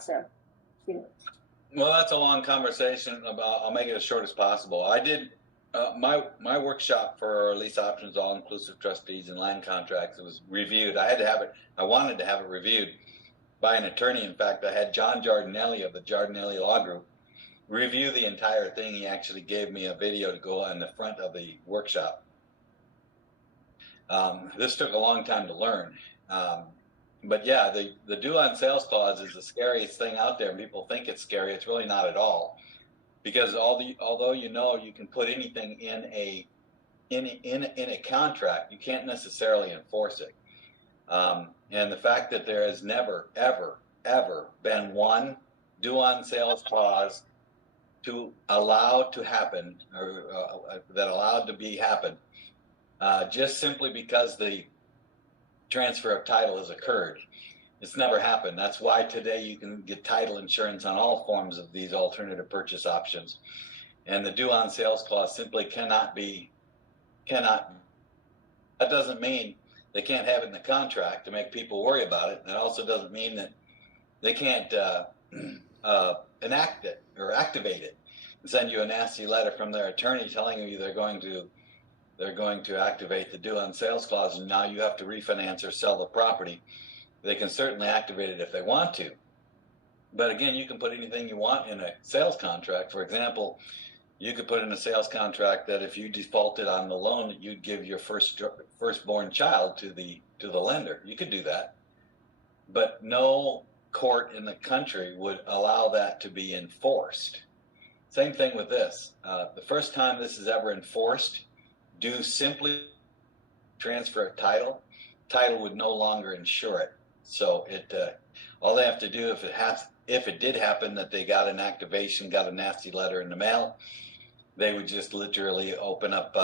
So, well, that's a long conversation about. I'll make it as short as possible. I did my workshop for lease options, all inclusive trust deeds, and land contracts. It was reviewed. I had to have it. I wanted to have it reviewed by an attorney. In fact, I had John Giardinelli of the Giardinelli Law Group review the entire thing. He actually gave me a video to go on the front of the workshop. This took a long time to learn. But yeah, the due on sales clause is the scariest thing out there. People think it's scary. It's really not at all, because although you can put anything in a contract, you can't necessarily enforce it. And the fact that there has never ever been one due on sales clause to allow to happen, or that allowed to be happen, just simply because the transfer of title has occurred. It's never happened. That's why today you can get title insurance on all forms of these alternative purchase options. And the due on sales clause simply cannot. That doesn't mean they can't have it in the contract to make people worry about it. That also doesn't mean that they can't enact it or activate it and send you a nasty letter from their attorney telling you they're going to activate the due on sales clause, and now you have to refinance or sell the property. They can certainly activate it if they want to. But again, you can put anything you want in a sales contract. For example, you could put in a sales contract that if you defaulted on the loan, that you'd give your firstborn child to the lender. You could do that. But no court in the country would allow that to be enforced. Same thing with this. The first time this is ever enforced, due simply transfer of title would no longer insure it. So all they have to do, if it did happen that they got an activation, got a nasty letter in the mail, they would just literally open up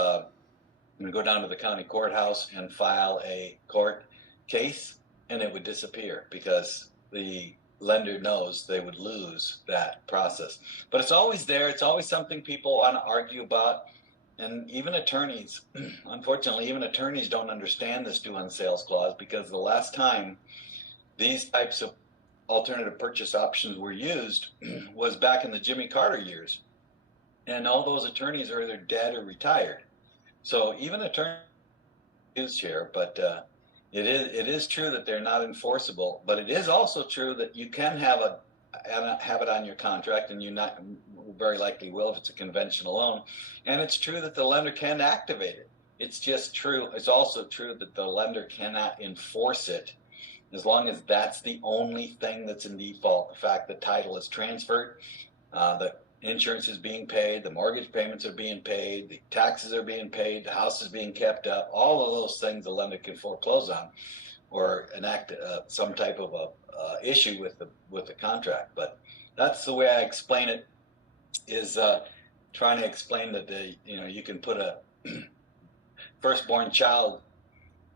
and go down to the county courthouse and file a court case, and it would disappear because the lender knows they would lose that process. But it's always there. It's always something people want to argue about. And even attorneys, unfortunately, even attorneys don't understand this due on sales clause, because the last time these types of alternative purchase options were used was back in the Jimmy Carter years. And all those attorneys are either dead or retired. So even attorneys used here, but it is true that they're not enforceable. But it is also true that you can have it on your contract, and you not very likely will if it's a conventional loan. And it's true that the lender can activate it. It's just true. It's also true that the lender cannot enforce it as long as that's the only thing that's in default. The fact that title is transferred, the insurance is being paid, the mortgage payments are being paid, the taxes are being paid, the house is being kept up. All of those things the lender can foreclose on or enact some type of a issue with the contract. But that's the way I explain it, is trying to explain that you can put a firstborn child,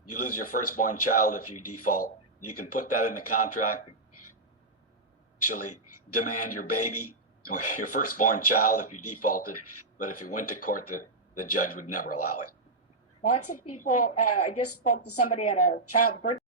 you lose your firstborn child if you default. You can put that in the contract, actually demand your baby or your firstborn child if you defaulted. But if you went to court, the judge would never allow it. lots of people, I just spoke to somebody at a child birthday